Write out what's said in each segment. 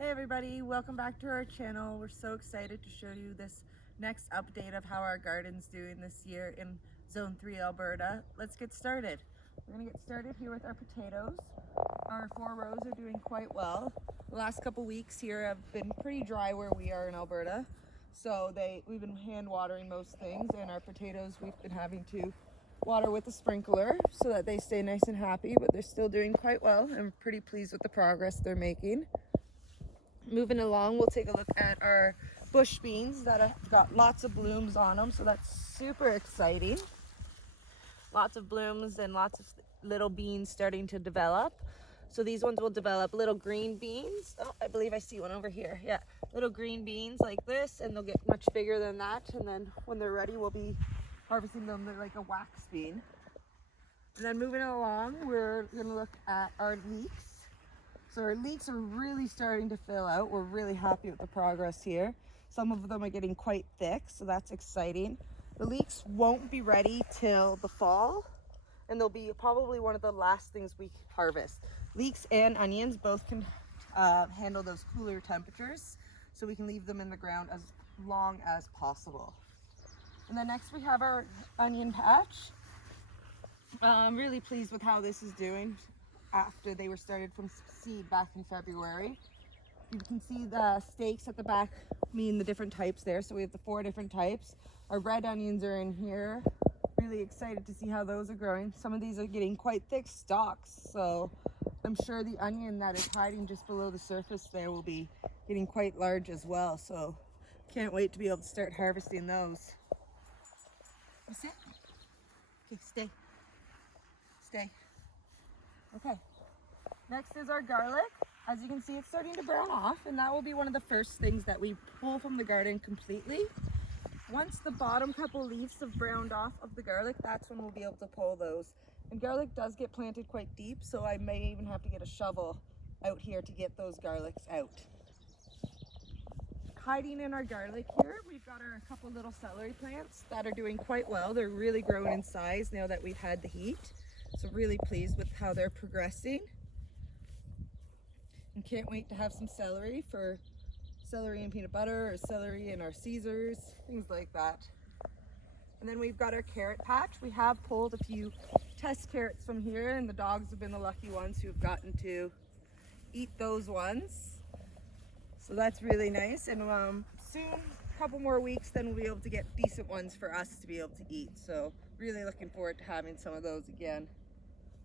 Hey everybody, welcome back to our channel. We're so excited to show you this next update of how our garden's doing this year in Zone 3 Alberta. Let's get started. We're going to get started here with our potatoes. Our 4 rows are doing quite well. The last couple weeks here have been pretty dry where we are in Alberta. So we've been hand watering most things, and our potatoes we've been having to water with a sprinkler so that they stay nice and happy, but they're still doing quite well. I'm pretty pleased with the progress they're making. Moving along, we'll take a look at our bush beans that have got lots of blooms on them, so that's super exciting. Lots of blooms and lots of little beans starting to develop. So these ones will develop little green beans. Oh, I believe I see one over here. Yeah, little green beans like this, and they'll get much bigger than that. And then when they're ready, we'll be harvesting them. They're like a wax bean. And then moving along, we're gonna look at our leeks. So our leeks are really starting to fill out. We're really happy with the progress here. Some of them are getting quite thick, so that's exciting. The leeks won't be ready till the fall, and they'll be probably one of the last things we harvest. Leeks and onions both can handle those cooler temperatures, so we can leave them in the ground as long as possible. And then next we have our onion patch. I'm really pleased with how this is doing after they were started from seed back in February. You can see the stakes at the back mean the different types there. So we have the 4 different types. Our red onions are in here. Really excited to see how those are growing. Some of these are getting quite thick stalks, so I'm sure the onion that is hiding just below the surface there will be getting quite large as well. So can't wait to be able to start harvesting those. What's that? Okay, stay. Stay. Okay, next is our garlic. As you can see, it's starting to brown off, and that will be one of the first things that we pull from the garden completely. Once the bottom couple leaves have browned off of the garlic, that's when we'll be able to pull those. And garlic does get planted quite deep, so I may even have to get a shovel out here to get those garlics out. Hiding in our garlic here, we've got a couple little celery plants that are doing quite well. They're really growing in size now that we've had the heat. So really pleased with how they're progressing. And can't wait to have some celery for celery and peanut butter, or celery in our Caesars, things like that. And then we've got our carrot patch. We have pulled a few test carrots from here, and the dogs have been the lucky ones who've gotten to eat those ones. So that's really nice. And soon, a couple more weeks, then we'll be able to get decent ones for us to be able to eat. So really looking forward to having some of those again.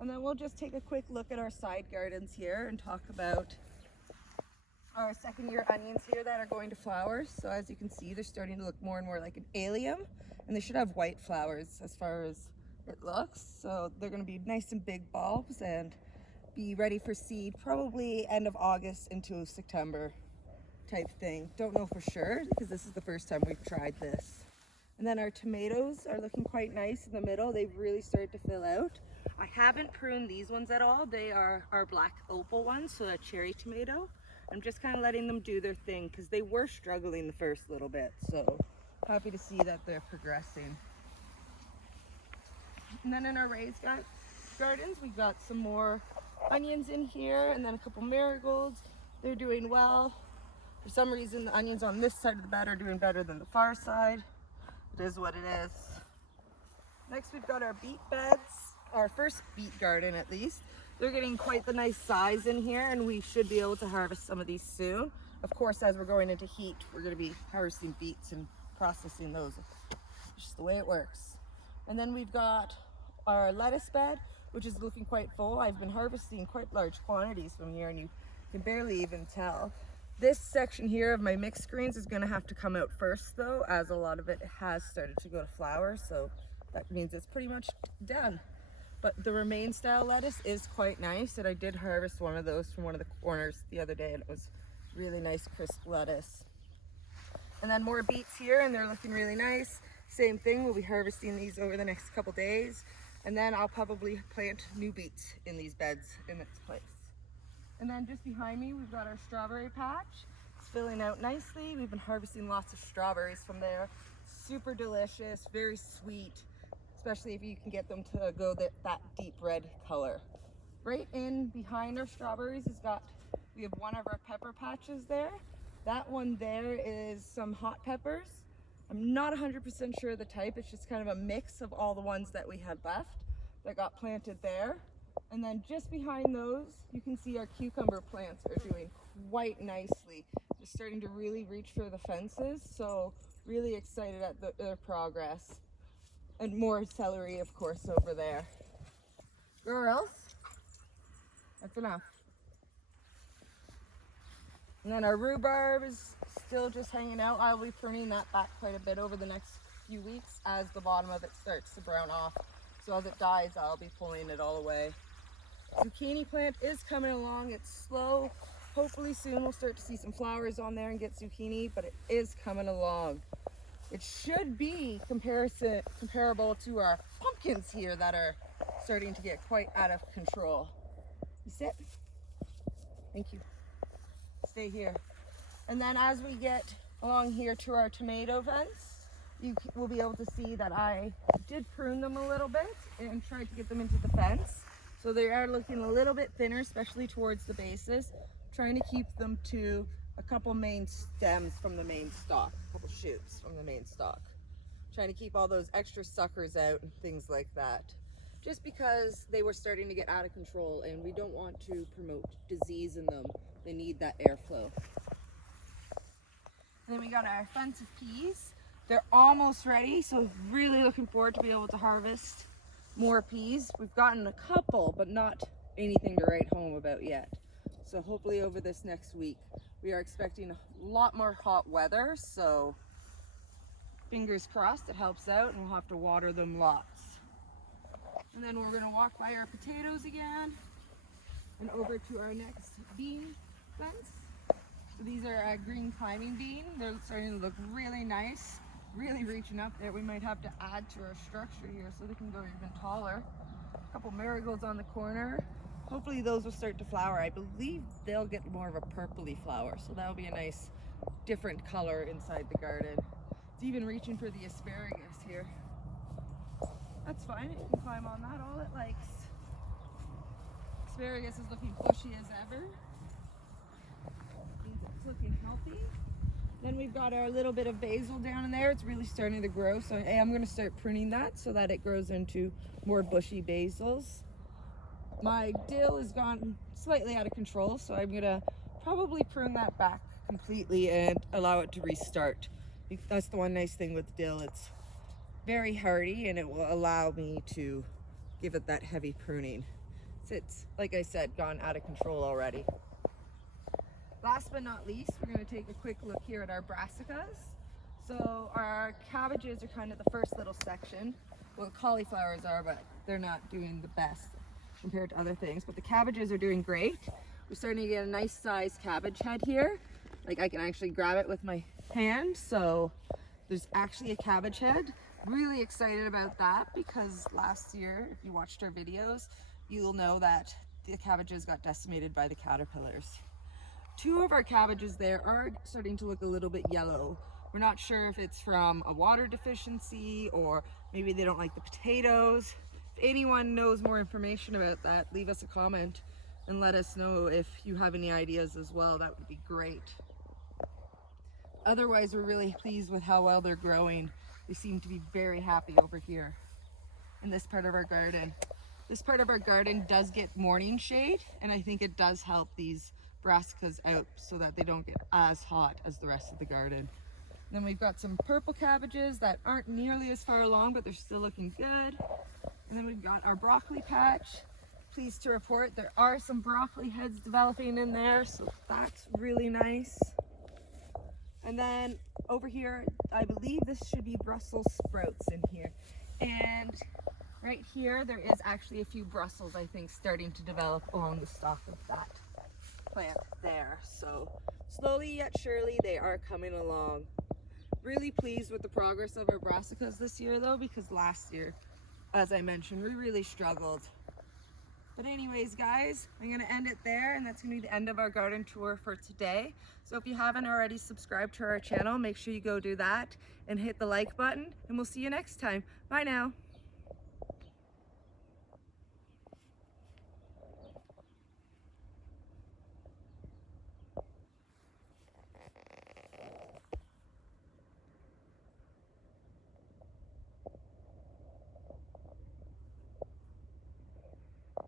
And then we'll just take a quick look at our side gardens here and talk about our second year onions here that are going to flower. So as you can see, they're starting to look more and more like an allium, and they should have white flowers as far as it looks. So they're going to be nice and big bulbs and be ready for seed probably end of August into September type thing. Don't know for sure because this is the first time we've tried this. And then our tomatoes are looking quite nice in the middle. They've really started to fill out. I haven't pruned these ones at all. They are our black opal ones, so a cherry tomato. I'm just kind of letting them do their thing because they were struggling the first little bit. So happy to see that they're progressing. And then in our raised gardens, we got some more onions in here, and then a couple marigolds. They're doing well. For some reason, the onions on this side of the bed are doing better than the far side. It is what it is. Next, we've got our beet beds, our first beet garden at least. They're getting quite the nice size in here, and we should be able to harvest some of these soon. Of course, as we're going into heat, we're going to be harvesting beets and processing those. Just the way it works. And then we've got our lettuce bed, which is looking quite full. I've been harvesting quite large quantities from here, and you can barely even tell. This section here of my mixed greens is going to have to come out first though, as a lot of it has started to go to flower, so that means it's pretty much done. But the romaine style lettuce is quite nice, and I did harvest one of those from one of the corners the other day, and it was really nice crisp lettuce. And then more beets here, and they're looking really nice. Same thing, we'll be harvesting these over the next couple days, and then I'll probably plant new beets in these beds in its place. And then just behind me, we've got our strawberry patch. It's filling out nicely. We've been harvesting lots of strawberries from there. Super delicious, very sweet, especially if you can get them to go that deep red color. Right in behind our strawberries has got We have one of our pepper patches there. That one there is some hot peppers. I'm not 100% sure of the type. It's just kind of a mix of all the ones that we had left that got planted there. And then just behind those, you can see our cucumber plants are doing quite nicely. They're starting to really reach for the fences, so really excited at their progress. And more celery, of course, over there. Girls, that's enough. And then our rhubarb is still just hanging out. I'll be pruning that back quite a bit over the next few weeks as the bottom of it starts to brown off. So as it dies, I'll be pulling it all away. Zucchini plant is coming along. It's slow. Hopefully soon we'll start to see some flowers on there and get zucchini, but it is coming along. It should be comparable to our pumpkins here that are starting to get quite out of control. You sit. Thank you. Stay here. And then as we get along here to our tomato fence, you will be able to see that I did prune them a little bit and tried to get them into the fence. So they are looking a little bit thinner, especially towards the bases. Trying to keep them to a couple main stems from the main stalk, a couple shoots from the main stalk. Trying to keep all those extra suckers out and things like that. Just because they were starting to get out of control and we don't want to promote disease in them. They need that airflow. And then we got our fence of peas. They're almost ready, so really looking forward to be able to harvest more peas. We've gotten a couple, but not anything to write home about yet. So hopefully over this next week, we are expecting a lot more hot weather, so fingers crossed it helps out, and we'll have to water them lots. And then we're gonna walk by our potatoes again and over to our next bean fence. So these are a green climbing bean. They're starting to look really nice, really reaching up there. We might have to add to our structure here so they can go even taller. A couple marigolds on the corner. Hopefully those will start to flower. I believe they'll get more of a purpley flower, so that'll be a nice different color inside the garden. It's even reaching for the asparagus here. That's fine, it can climb on that all it likes. Asparagus is looking bushy as ever. Means it's looking healthy. Then we've got our little bit of basil down in there. It's really starting to grow, so I am going to start pruning that so that it grows into more bushy basils. My dill has gone slightly out of control, so I'm going to probably prune that back completely and allow it to restart. That's the one nice thing with dill. It's very hardy and it will allow me to give it that heavy pruning. It's, like I said, gone out of control already. Last but not least, we're going to take a quick look here at our brassicas. So our cabbages are kind of the first little section. Well, the cauliflowers are, but they're not doing the best compared to other things. But the cabbages are doing great. We're starting to get a nice sized cabbage head here. Like I can actually grab it with my hand. So there's actually a cabbage head. Really excited about that because last year, if you watched our videos, you'll know that the cabbages got decimated by the caterpillars. Two of our cabbages there are starting to look a little bit yellow. We're not sure if it's from a water deficiency or maybe they don't like the potatoes. If anyone knows more information about that, leave us a comment and let us know if you have any ideas as well. That would be great. Otherwise, we're really pleased with how well they're growing. They seem to be very happy over here in this part of our garden. This part of our garden does get morning shade, and I think it does help these brassicas out so that they don't get as hot as the rest of the garden. Then we've got some purple cabbages that aren't nearly as far along, but they're still looking good. And then we've got our broccoli patch. Pleased to report there are some broccoli heads developing in there, so that's really nice. And then over here, I believe this should be Brussels sprouts in here. And right here, there is actually a few Brussels, I think, starting to develop along the stalk of that plant there. So slowly yet surely, they are coming along. Really pleased with the progress of our brassicas this year though, because last year, as I mentioned, we really struggled. But anyways, guys, I'm going to end it there, and that's going to be the end of our garden tour for today. So if you haven't already subscribed to our channel, make sure you go do that and hit the like button, and we'll see you next time. Bye now.